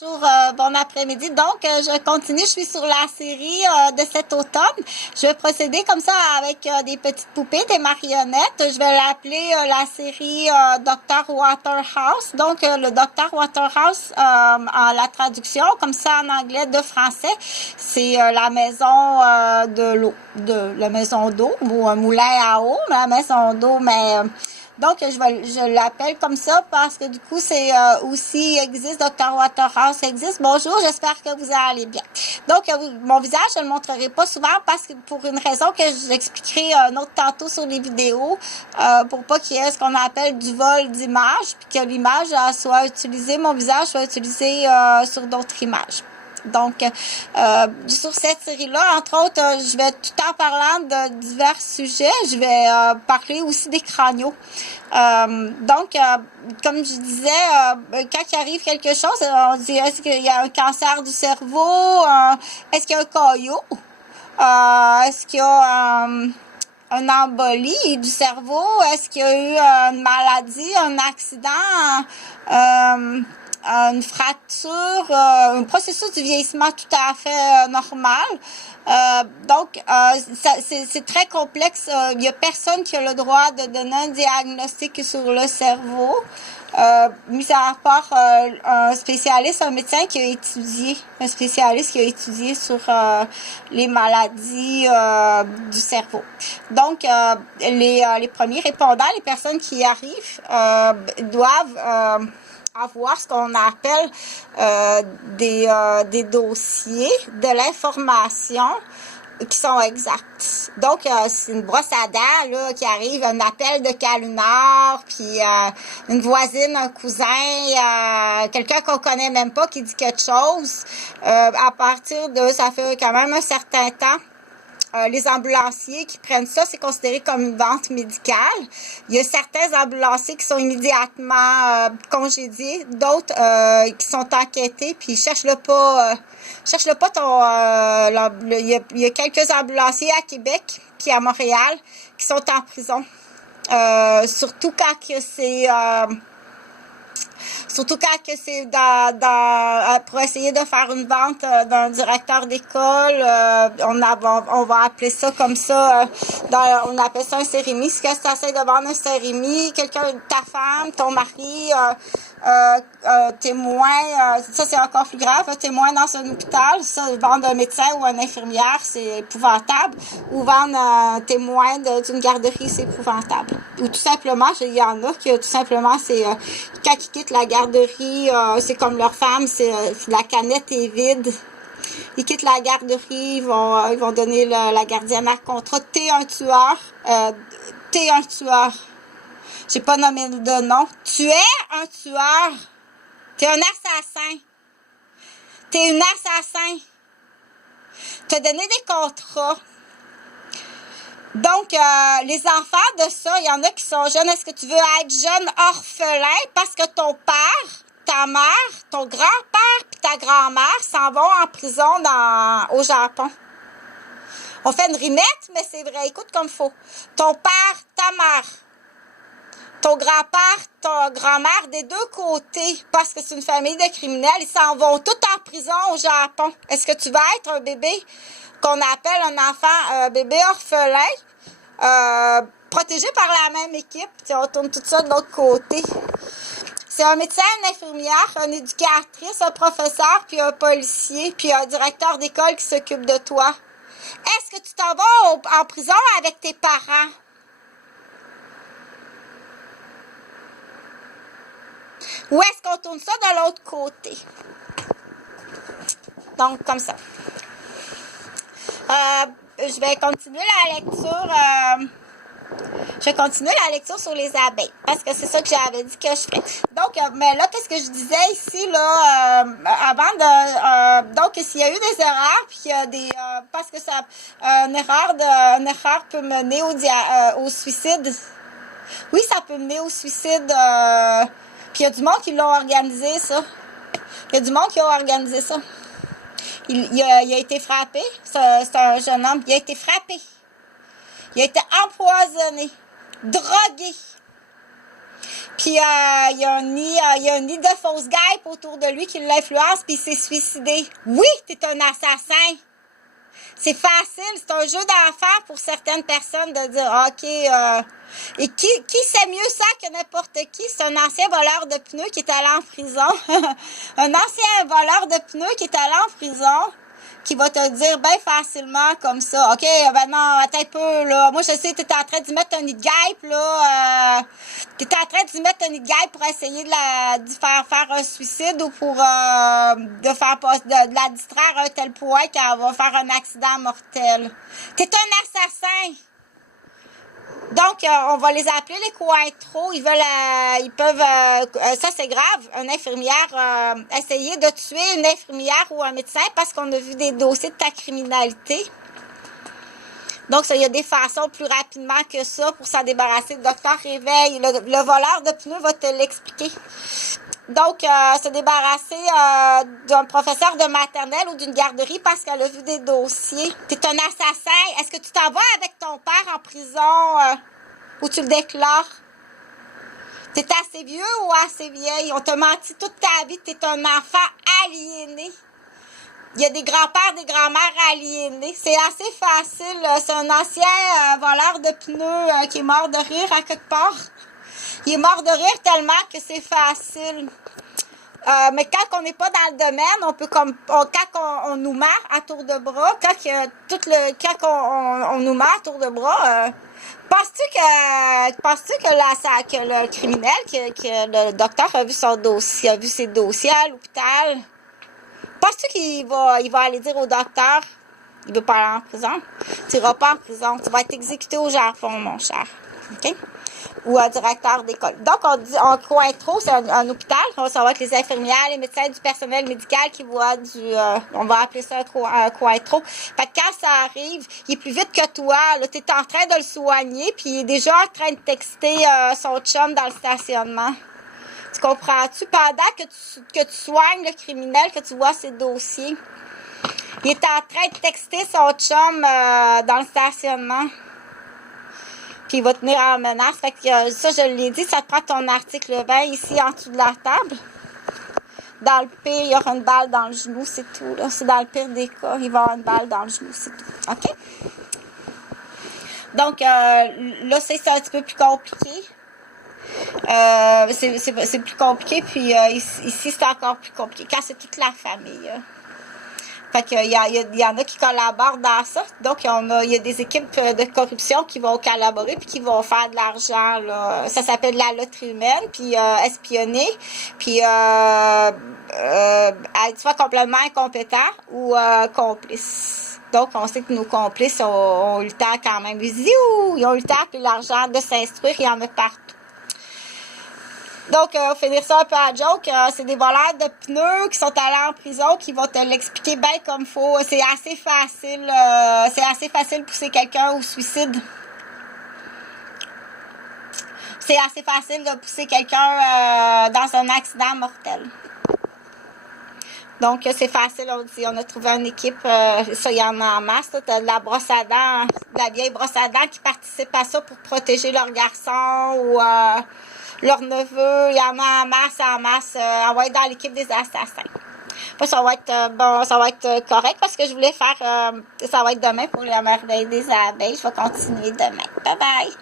Bonjour, bon après-midi. Donc, je continue. Je suis sur la série de cet automne. Je vais procéder comme ça avec des petites poupées, des marionnettes. Je vais l'appeler la série Dr. Waterhouse. Donc, le Dr. Waterhouse, en la traduction, comme ça en anglais de français, c'est la maison de l'eau, la maison d'eau ou un moulin à eau, la maison d'eau, mais donc, je l'appelle comme ça parce que du coup, c'est aussi existe, Dr. Waterhouse existe. Bonjour, j'espère que vous allez bien. Donc, mon visage, je ne le montrerai pas souvent parce que pour une raison que je vous expliquerai un autre tantôt sur les vidéos, pour pas qu'il y ait ce qu'on appelle du vol d'image, puis que l'image soit utilisée, mon visage soit utilisé sur d'autres images. Donc, sur cette série-là, entre autres, je vais tout en parlant de divers sujets, je vais parler aussi des crâniaux. Donc, comme je disais, quand il arrive quelque chose, on dit est-ce qu'il y a un cancer du cerveau, est-ce qu'il y a un caillot, est-ce qu'il y a un embolie du cerveau, est-ce qu'il y a eu une maladie, un accident, une fracture, un processus du vieillissement tout à fait normal. Donc, c'est très complexe. Il n'y a personne qui a le droit de donner un diagnostic sur le cerveau, mis à part un spécialiste, un médecin qui a étudié, un spécialiste qui a étudié sur les maladies du cerveau. Donc, les premiers répondants, les personnes qui y arrivent, doivent avoir ce qu'on appelle des dossiers de l'information qui sont exacts. Donc, c'est une brosse à dents là, qui arrive, un appel de Calunar, puis une voisine, un cousin, quelqu'un qu'on connaît même pas qui dit quelque chose. À partir de, ça fait quand même un certain temps, les ambulanciers qui prennent ça, c'est considéré comme une vente médicale. Il y a certains ambulanciers qui sont immédiatement congédiés, d'autres qui sont enquêtés, puis cherche-le pas ton... il y a quelques ambulanciers à Québec puis à Montréal qui sont en prison. Surtout quand que c'est... Surtout quand que c'est pour essayer de faire une vente d'un directeur d'école, on va appeler ça comme ça, on appelle ça un sérémi. Si tu essaies de vendre un sérémi, quelqu'un, ta femme, ton mari, témoin, ça c'est encore plus grave, un témoin dans un hôpital, ça, vendre un médecin ou une infirmière, c'est épouvantable, ou vendre un témoin d'une garderie, c'est épouvantable. Ou tout simplement, il y en a qui tout simplement, c'est quand ils quittent la garderie, c'est comme leur femme, la canette est vide. Ils quittent la garderie, ils vont donner la gardienne à contrat. T'es un tueur. T'es un tueur. J'ai pas nommé de nom. Tu es un tueur. T'es un assassin. T'es une assassin. T'as donné des contrats. Donc, les enfants de ça, il y en a qui sont jeunes. Est-ce que tu veux être jeune orphelin parce que ton père, ta mère, ton grand-père puis ta grand-mère s'en vont en prison au Japon? On fait une rimette, mais c'est vrai. Écoute comme il faut. Ton père, ta mère, ton grand-père, ta grand-mère, des deux côtés, parce que c'est une famille de criminels, ils s'en vont tous en prison au Japon. Est-ce que tu vas être un bébé qu'on appelle un enfant bébé orphelin, protégé par la même équipe? T'sais, on tourne tout ça de l'autre côté. C'est un médecin, une infirmière, une éducatrice, un professeur, puis un policier, puis un directeur d'école qui s'occupe de toi. Est-ce que tu t'en vas en prison avec tes parents? Ou est-ce qu'on tourne ça de l'autre côté? Donc, comme ça. Je vais continuer la lecture. Je vais continuer la lecture sur les abeilles, parce que c'est ça que j'avais dit que je ferais. Donc, mais là, qu'est-ce que je disais ici, là, avant de... donc, s'il y a eu des erreurs, puis il y a des... parce que ça... une erreur peut mener au suicide. Oui, ça peut mener au suicide. Puis il y a du monde qui l'a organisé, ça. Il y a du monde qui a organisé ça. Il a été frappé. C'est un jeune homme. Il a été frappé. Il a été empoisonné, drogué. Puis il y a un nid de fausses guêpes autour de lui qui l'influence, puis il s'est suicidé. Oui, t'es un assassin. C'est facile, c'est un jeu d'enfer pour certaines personnes de dire, OK, et qui sait mieux ça que n'importe qui? C'est un ancien voleur de pneus qui est allé en prison. Un ancien voleur de pneus qui est allé en prison, qui va te dire bien facilement comme ça, OK, ben non, attends un peu, là. Moi, je sais, tu étais en train d'y mettre un nid de guêpe, là. Tu étais en train d'y mettre un nid de guêpe pour essayer de faire un suicide ou pour de la distraire à un tel point qu'elle va faire un accident mortel. T'es un assassin! Donc, on va les appeler les cointreaux. Ils peuvent, ça c'est grave, une infirmière, essayer de tuer une infirmière ou un médecin parce qu'on a vu des dossiers de ta criminalité. Donc, il y a des façons plus rapidement que ça pour s'en débarrasser. Le docteur Réveil, le voleur de pneus va te l'expliquer. Donc, se débarrasser d'un professeur de maternelle ou d'une garderie parce qu'elle a vu des dossiers. T'es un assassin. Est-ce que tu t'en vas avec ton père en prison ou tu le déclares? T'es assez vieux ou assez vieille? On t'a menti toute ta vie. T'es un enfant aliéné. Il y a des grands-pères, des grands-mères aliénés. C'est assez facile. C'est un ancien voleur de pneus qui est mort de rire à quelque part. Il est mort de rire tellement que c'est facile. Mais quand on n'est pas dans le domaine, on peut quand on nous ment à tour de bras, quand on nous ment à tour de bras, penses-tu que le criminel, que le docteur a vu son dossier, a vu ses dossiers à l'hôpital? Penses-tu qu'il va aller dire au docteur, il veut pas aller en prison? Tu n'iras pas en prison, tu vas être exécuté au Japon, mon cher. OK? Ou un directeur d'école. Donc, on croit trop, c'est un hôpital. Ça va être les infirmières, les médecins, du personnel médical qui voient on va appeler ça un coin trop. Fait que quand ça arrive, il est plus vite que toi. Là, t'es en train de le soigner, puis il est déjà en train de texter son chum dans le stationnement. Tu comprends-tu? Pendant que tu soignes le criminel, que tu vois ses dossiers, il est en train de texter son chum dans le stationnement. Puis il va tenir en menace. Fait que ça, je l'ai dit, ça te prend ton article 20 ici en dessous de la table. Dans le pire, il y aura une balle dans le genou, c'est tout. Là. C'est dans le pire des cas, il va y avoir une balle dans le genou, c'est tout. OK? Donc, là, c'est un petit peu plus compliqué. C'est plus compliqué, puis ici, c'est encore plus compliqué. Quand c'est toute la famille. Fait qu'il y en a qui collaborent dans ça. Donc, il y a des équipes de corruption qui vont collaborer puis qui vont faire de l'argent, là. Ça s'appelle la loterie humaine, puis espionner, puis être soit complètement incompétent ou complice. Donc, on sait que nos complices ont eu le temps quand même. Ils ont eu le temps et l'argent de s'instruire. Il y en a partout. Donc, finir ça un peu à joke, c'est des voleurs de pneus qui sont allés en prison qui vont te l'expliquer bien comme faut. C'est assez facile de pousser quelqu'un au suicide. C'est assez facile de pousser quelqu'un dans un accident mortel. Donc, c'est facile, on a trouvé une équipe, ça, il y en a en masse, t'as de la brosse à dents, de la vieille brosse à dents qui participe à ça pour protéger leurs garçons ou leurs neveux, il y en a en masse, on va être dans l'équipe des assassins. Enfin, ça va être correct parce que je voulais faire, ça va être demain pour la merveille des abeilles, je vais continuer demain. Bye bye!